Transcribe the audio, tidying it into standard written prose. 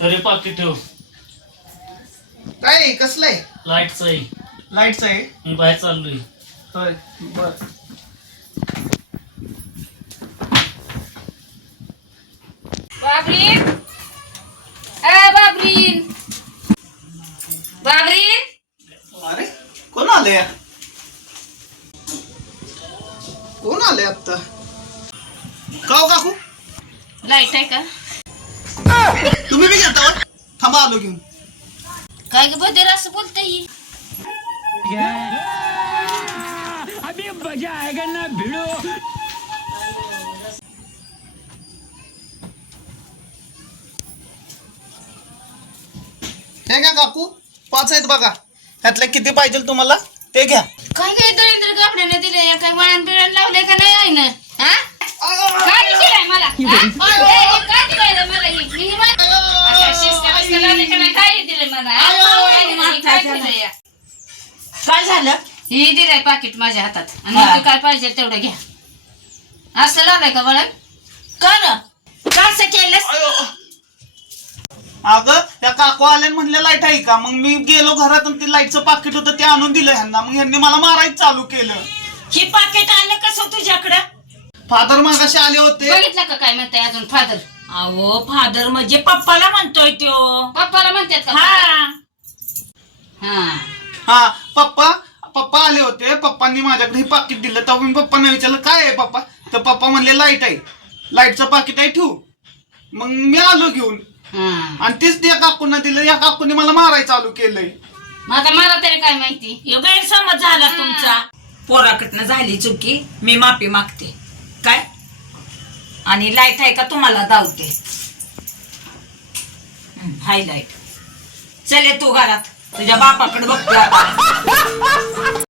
तरी पाकिट ठेव. काय कसलंय? लाईटचं आहे. लाईटचं आहे. मी बाहेर चाललोय. होय बर. बाबरीन, ए बाबरीन, बाबरीन. अरे कोण आलंय? कोण आलंय आता? का काकू? लाईट आहे का? तुम्ही बी घेता? थांबा आलो घेऊन. काय ग बधीर असं बोलते ही? अभी मजा आएगा ना भिड़ो. हे घ्या काकू, 5 आहेत बघा. ह्यातल्या किती पाहिजे तुम्हाला ते घ्या. काय काय दळिंद्र गाबड्याने दिले? काय वळण बिळण लावले का नाही आहे ना? हा? काय दिलंय मला? हा? हे काय दिलंय मला ही? मी अशा शिस्त्या लावले का नाही? काय दिलंय मला? काय दिलंय? काय झालं? ही दिलंय पाकिट माझ्या हातात आणि मग काय पाहिजे तेवढं घ्या. असं लावलंय का वळण? कर कसं केलंस? अगं त्या काकू आल्या म्हणल्या लाईट आहे का? मग मी गेलो घरात आणि ते लाईटचं पाकिट होतं ते आणून दिलं ह्यांना. मग ह्यांनी मला मारायचं चालू केलं. हे पाकिट आलं कसं तुझ्याकडं? फादर मागाशी आले होते. बघितलं का काय म्हणताय अजून फादर? अहो फादर म्हणजे पप्पाला म्हणतोय त्यो. पप्पाला म्हणतात का? हा हा. हा पप्पा आले होते. पप्पांनी माझ्याकडे हे पाकिट दिलं. तेव्हा मी पप्पांना विचारलं काय आहे पप्पा? तर पप्पा म्हणले लाईट आहे. लाईटचं पाकिट आहे ठेवू. मग मी आलो घेऊन आणि तेच त्या काकूंना दिलं. या काकूने मला मारायचं चालू केलंय. मग आता मला तरी काय माहिती? ह्यो गैरसमज झाला तुमचा. पोराकडनं झाली चुकी, मी माफी मागते. काय आणि लाईट आहे का तुम्हाला दावते? हाय लाईट. चले तू घरात, तुझ्या बापाकडे बघतो आता.